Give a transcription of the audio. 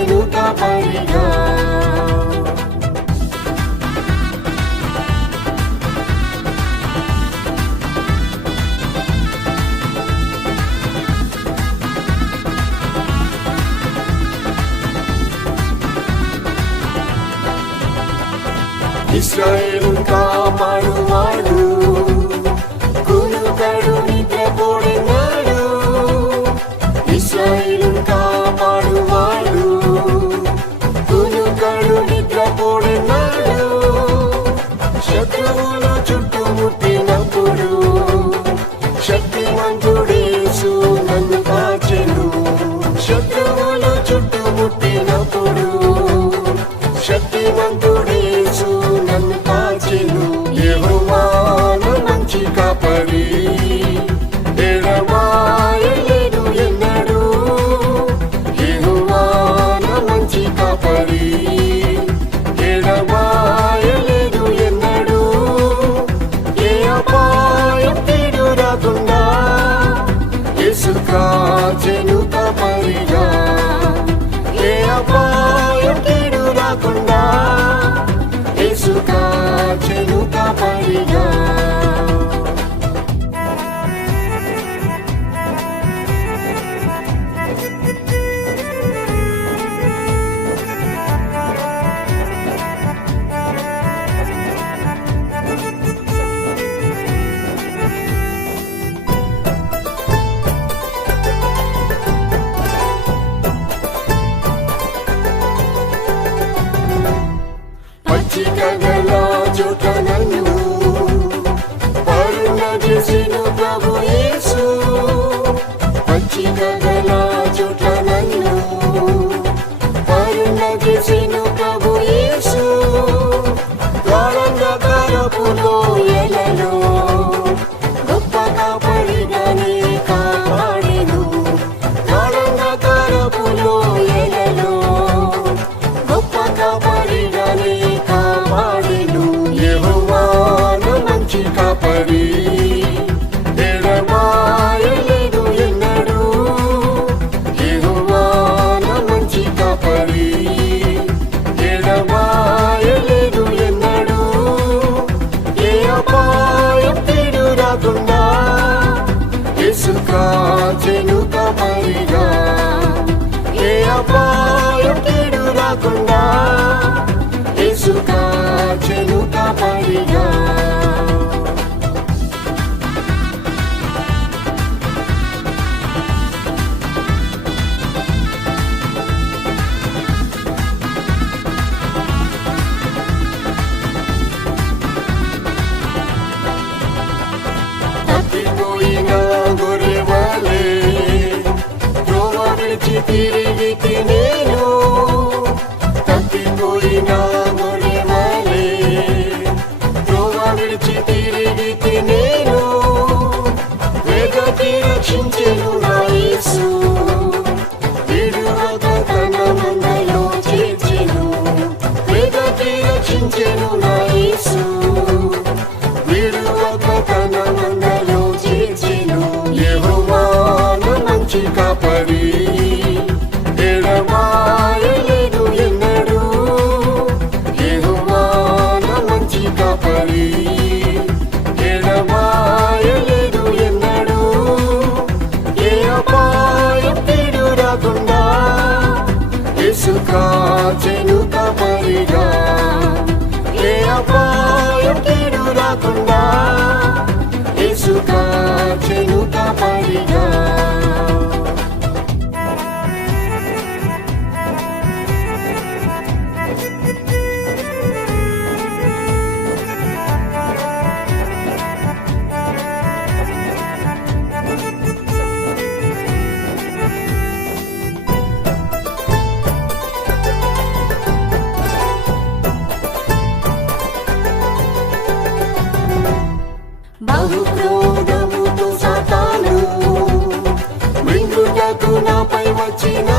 కాచెను కాపరిగా. ఇశ్రాయేలు కాపాడువాడు, కునుకడు నిద్రపోడినాడు. ఇశ్రాయేలు కాపాడువాడు, కునుకడు నిద్రపోడినాడు. శత్రువులు చుట్టుముట్టినప్పుడు శక్తిమంతుడేసు నన్ను కాచెను. శత్రువులు చుట్టుముట్టినప్పుడు శక్తిమంతుడేసు నన్ను కాచెను. యెహోవా నా మంచి కాపరి, ఎడబాయలేదు ఎన్నడూ. యెహోవా నా మంచి కాపరి, ఎడబాయలేదు ఎన్నడూ. ఏ అపాయం కీడు రాకుండా యేసు కాచెను కాపరిగా. ఏ అపాయం కీడు రాకుండా యేసు కాచెను కాపరిగా. పచ్చిక గల చోట నన్ను పరుణ చేసెను ప్రభు యేసు. పచ్చిక గల చోట నన్ను పరుణ చేసెను ప్రభు యేసు. గాఢంధకారపు లోయలలో గొప్ప కాపరిగానే కాపాడెను. గాఢంధకారపు లోయలలో గొప్ప కాపరిగానే కాపాడెను. యెహోవా నా మంచి కాపరి, ఎడబాయలేదు ఎన్నడూ. యెహోవా నా మంచి కాపరి, ఎడబాయలేదు ఎన్నడూ. ఏ అపాయం కీడు రాకుండా యేసు కాచెను కాపరిగా. ఏ అపాయం కీడు రాకుండా యేసు కాచెను కాపరిగా. తప్పిపోయిన గొర్రెవలే త్రోవ విడిచి తిరిగితి నేను. తప్పిపోయిన గొర్రెవలే త్రోవ విడిచి తిరిగితి నేను. వెదకి రక్షించెను నా యేసు, విడువక తన మందలో చేర్చెను. వెదకి రక్షించెను నా యేసు, విడువక తన మందలో చేర్చెను. యెహోవా నా మంచి కాపరి, ఎడబాయలేదు ఎన్నడూ. యెహోవా నా మంచి కాపరి, ఎడబాయలేదు ఎన్నడూ. ఏ అపాయం కీడు రాకుండా యేసు కాచెను కాపరిగా. ఏ అపాయం కీడు రాకుండా యేసు కాచెను కాపరిగా. బహుక్రోధముతో సాతాను మృంగుటకు నాపై వచ్చిన